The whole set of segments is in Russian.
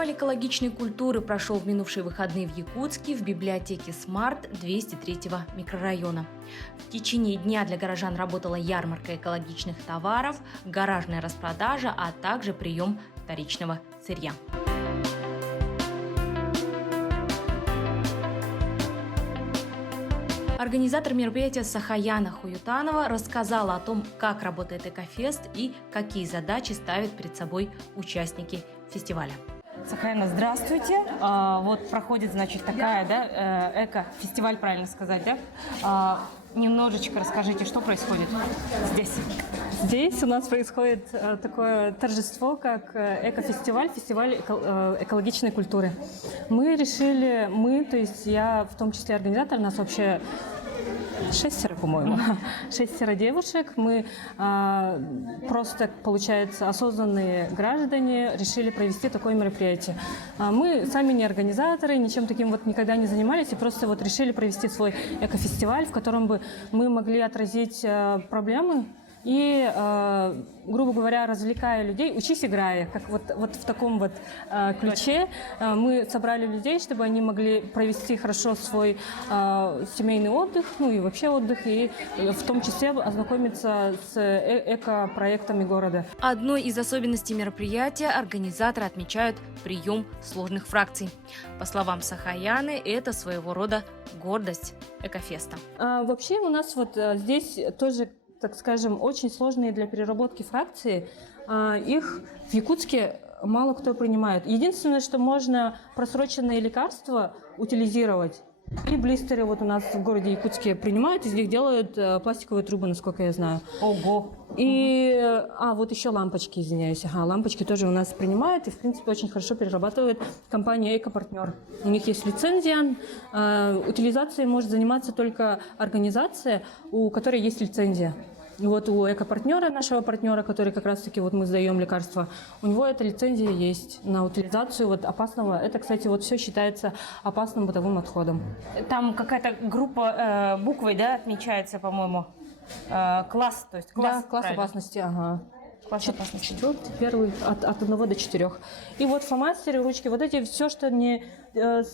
Фестиваль экологичной культуры прошел в минувшие выходные в Якутске в библиотеке «Смарт» 203-го микрорайона. В течение дня для горожан работала ярмарка экологичных товаров, гаражная распродажа, а также прием вторичного сырья. Организатор мероприятия Сахаяна Хуютанова рассказала о том, как работает Экофест и какие задачи ставят перед собой участники фестиваля. Сахаяна, здравствуйте. Вот проходит, значит, такая, да, эко-фестиваль, правильно сказать, да? Немножечко расскажите, что происходит здесь? Здесь у нас происходит такое торжество, как эко-фестиваль, фестиваль экологичной культуры. То есть я в том числе организатор, нас вообще 6, по-моему, 6 девушек. Мы просто, получается, осознанные граждане решили провести такое мероприятие. Мы сами не организаторы, ничем таким вот никогда не занимались, и просто вот решили провести свой экофестиваль, в котором бы мы могли отразить проблемы и, грубо говоря, развлекая людей, учись, играя, как вот в таком вот ключе. Мы собрали людей, чтобы они могли провести хорошо свой семейный отдых, ну и вообще отдых, и в том числе ознакомиться с эко-проектами города. Одной из особенностей мероприятия организаторы отмечают прием сложных фракций. По словам Сахаяны, это своего рода гордость Экофеста. Вообще у нас вот здесь тоже, так скажем, очень сложные для переработки фракции. Их в Якутске мало кто принимает. Единственное, что можно просроченные лекарства утилизировать. И блистеры вот у нас в городе Якутске принимают, из них делают пластиковые трубы, насколько я знаю. Ого! И, вот еще лампочки, извиняюсь. Лампочки тоже у нас принимают и, в принципе, очень хорошо перерабатывает компания «Эко-партнер». У них есть лицензия. Утилизацией может заниматься только организация, у которой есть лицензия. И вот у эко-партнера, нашего партнера, который как раз-таки вот мы сдаем лекарства, у него эта лицензия есть на утилизацию вот опасного. Это, кстати, вот все считается опасным бытовым отходом. Там какая-то группа буквой, да, отмечается, по-моему, класс, то есть класс. Да, класс опасности, ага. Класс опасности. 4, от 1 до 4. И вот фломастеры, ручки, вот эти все, что не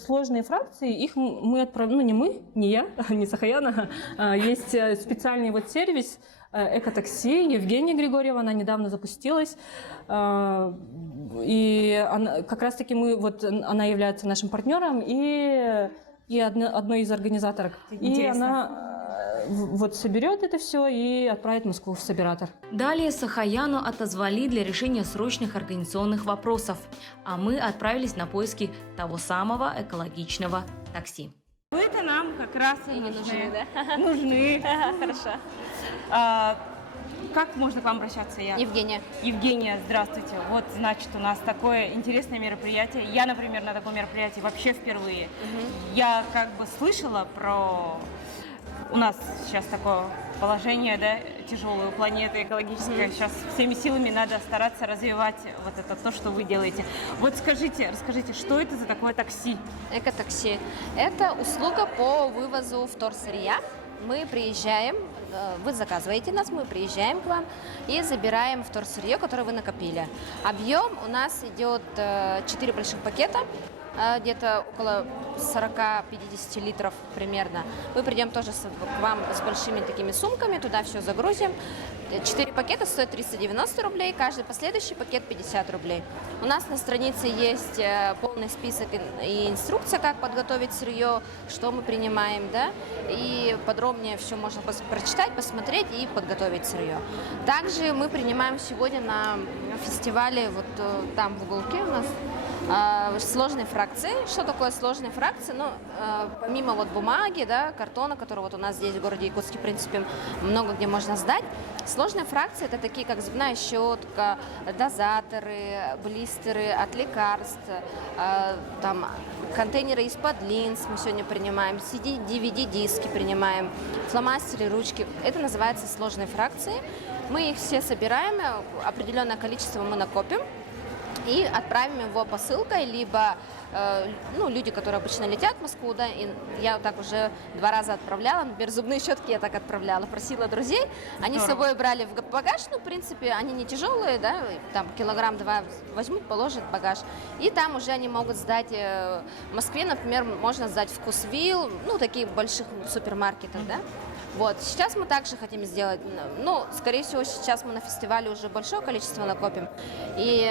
сложные фракции, их мы отправляем, не я, не Сахаяна, есть специальный вот сервис «Экотакси», Евгения Григорьева, она недавно запустилась, и она, как раз-таки она является нашим партнером и одной из организаторок. Интересно. И она вот соберет это все и отправит в Москву в собиратор. Далее Сахаяну отозвали для решения срочных организационных вопросов, а мы отправились на поиски того самого экологичного такси. Это нам как раз и нужны, да? Нужны. Хорошо. Как можно к вам обращаться? Евгения. Евгения, здравствуйте. Вот, значит, у нас такое интересное мероприятие. Я, например, на таком мероприятии вообще впервые. Я как бы слышала про... У нас сейчас такое положение, да, тяжелое у планеты, экологическое. Сейчас всеми силами надо стараться развивать вот это, то, что вы делаете. Вот расскажите, что это за такое такси? Экотакси. Это услуга по вывозу вторсырья. Мы приезжаем, вы заказываете нас, мы приезжаем к вам и забираем вторсырье, которое вы накопили. Объем у нас идет 4 больших пакета, где-то около 40-50 литров примерно. Мы придем тоже к вам с большими такими сумками, туда все загрузим. 4 пакета стоят 390 рублей, каждый последующий пакет 50 рублей. У нас на странице есть полный список и инструкция, как подготовить сырье, что мы принимаем, да, и подробнее все можно прочитать, посмотреть и подготовить сырье. Также мы принимаем сегодня на фестивале, вот там в уголке у нас, сложные фракции. Что такое сложные фракции? Ну, помимо вот бумаги, да, картона, который вот у нас здесь в городе Якутске, в принципе, много где можно сдать. Сложные фракции – это такие, как зубная щетка, дозаторы, блистеры от лекарств, там, контейнеры из-под линз мы сегодня принимаем, CD, DVD-диски принимаем, фломастеры, ручки. Это называется сложные фракции. Мы их все собираем, определенное количество мы накопим. и отправим его посылкой, либо люди, которые обычно летят в Москву, да, и я так уже 2 раза отправляла, например, зубные щетки я так отправляла, просила друзей, они с собой брали в багаж, в принципе, они не тяжелые, да, там килограмм-2 возьмут, положат в багаж, и там уже они могут сдать в Москве, например, можно сдать в Вкусвилл, таких больших супермаркетах, да. Вот, сейчас мы также хотим сделать, скорее всего, сейчас мы на фестивале уже большое количество накопим, и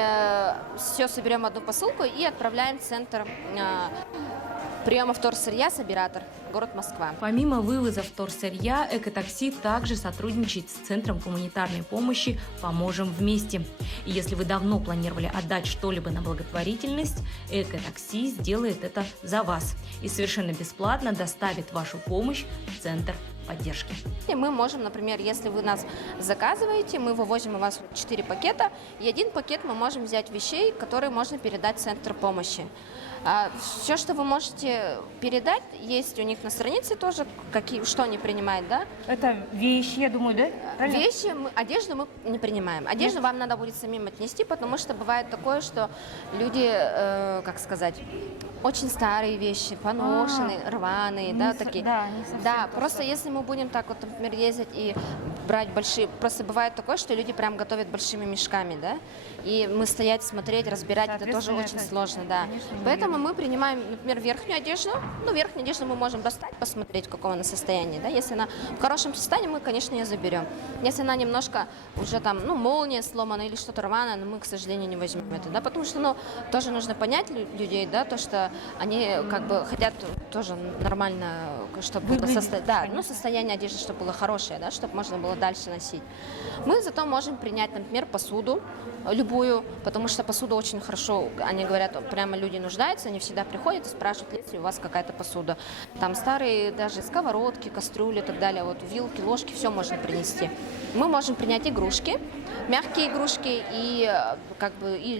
все соберем в одну посылку и отправляем в центр приема вторсырья «Собиратор», город Москва. Помимо вывоза вторсырья, экотакси также сотрудничает с Центром гуманитарной помощи «Поможем вместе». И если вы давно планировали отдать что-либо на благотворительность, экотакси сделает это за вас и совершенно бесплатно доставит вашу помощь в Центр поддержки. И мы можем, например, если вы нас заказываете, мы вывозим у вас 4 пакета, и 1 пакет мы можем взять вещей, которые можно передать в Центр помощи. Все, что вы можете передать, есть у них на странице тоже, что они принимают, да? Это вещи, я думаю, да? Правильно? Вещи, одежду мы не принимаем. Одежду вам надо будет самим отнести, потому что бывает такое, что люди, очень старые вещи, поношенные, рваные, да, такие. Да, не совсем да, то, просто что... если мы будем так вот, например, ездить и брать большие, просто бывает такое, что люди прям готовят большими мешками, да, и мы стоять, смотреть, разбирать, это тоже очень сложно, да. Поэтому мы принимаем, например, верхнюю одежду, верхнюю одежду мы можем достать, посмотреть, в каком она состоянии, да, если она в хорошем состоянии, мы, конечно, ее заберем. Если она немножко уже там, молния сломана или что-то рваное, мы, к сожалению, не возьмем это, да, потому что, тоже нужно понять людей, да, то, что они хотят тоже нормально, чтобы было состояние одежды, чтобы было хорошее, да, чтобы можно было дальше носить. Мы зато можем принять, например, посуду, любую, потому что посуда очень хорошо, они говорят, прямо люди нуждаются, они всегда приходят и спрашивают, есть ли у вас какая-то посуда. Там старые даже сковородки, кастрюли и так далее, вилки, ложки, все можно принести. Мы можем принять игрушки, мягкие игрушки и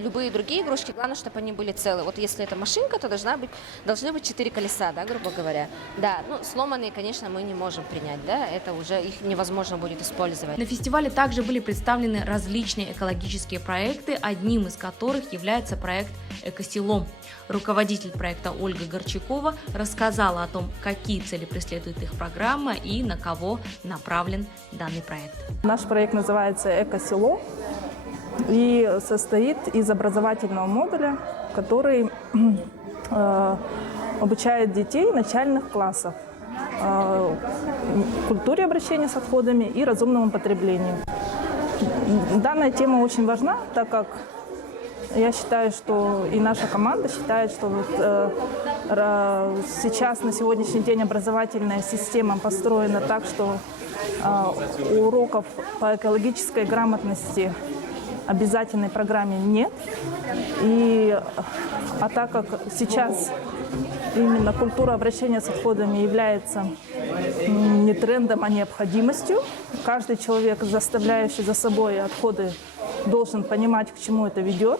любые другие игрушки, главное, чтобы они были целые. Если это машинка, то должны быть 4 колеса, да, грубо говоря. Да, сломанные, конечно, мы не можем принять, да, это уже их невозможно будет использовать. На фестивале также были представлены различные экологические проекты, одним из которых является проект «Экосело». Руководитель проекта Ольга Горчакова рассказала о том, какие цели преследует их программа и на кого направлен данный проект. Наш проект называется «Экосело» и состоит из образовательного модуля, который обучает детей начальных классов культуре обращения с отходами и разумному потреблению. Данная тема очень важна, так как я считаю, что и наша команда считает, что сейчас, на сегодняшний день, образовательная система построена так, что уроков по экологической грамотности обязательной программе нет. А так как сейчас именно культура обращения с отходами является не трендом, а необходимостью, каждый человек, заставляющий за собой отходы, должен понимать, к чему это ведет.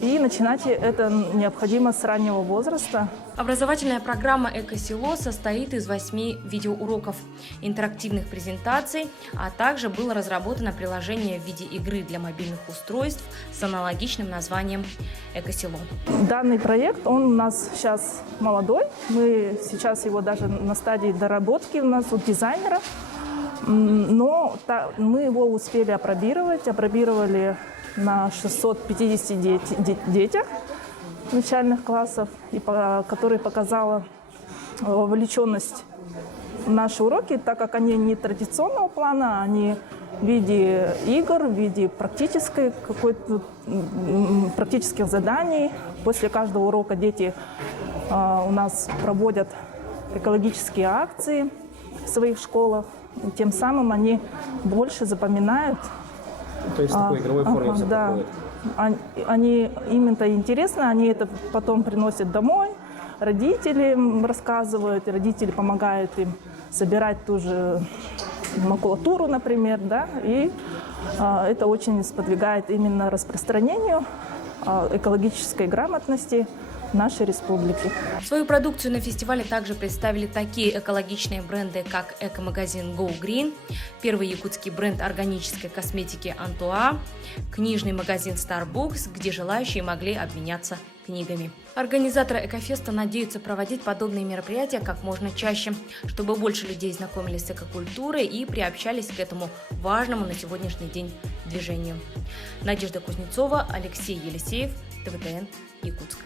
И начинать это необходимо с раннего возраста. Образовательная программа «Экосело» состоит из 8 видеоуроков, интерактивных презентаций, а также было разработано приложение в виде игры для мобильных устройств с аналогичным названием «Экосело». Данный проект, он у нас сейчас молодой. Мы сейчас его даже на стадии доработки у нас у дизайнера. Но мы его успели опробировали на 650 детях начальных классов, которые показала вовлеченность в наши уроки, так как они не традиционного плана, они в виде игр, в виде практических заданий. После каждого урока дети у нас проводят экологические акции в своих школах, и тем самым они больше запоминают. То есть в такой игровой форме все проходит. Они, им это интересно, они это потом приносят домой, родителям рассказывают, и родители помогают им собирать ту же макулатуру, например, да, и это очень сподвигает именно распространению экологической грамотности нашей республики. Свою продукцию на фестивале также представили такие экологичные бренды, как эко-магазин Go Green, первый якутский бренд органической косметики Антуа, книжный магазин Starbucks, где желающие могли обменяться книгами. Организаторы экофеста надеются проводить подобные мероприятия как можно чаще, чтобы больше людей знакомились с экокультурой и приобщались к этому важному на сегодняшний день движению. Надежда Кузнецова, Алексей Елисеев, ТВТН, Якутск.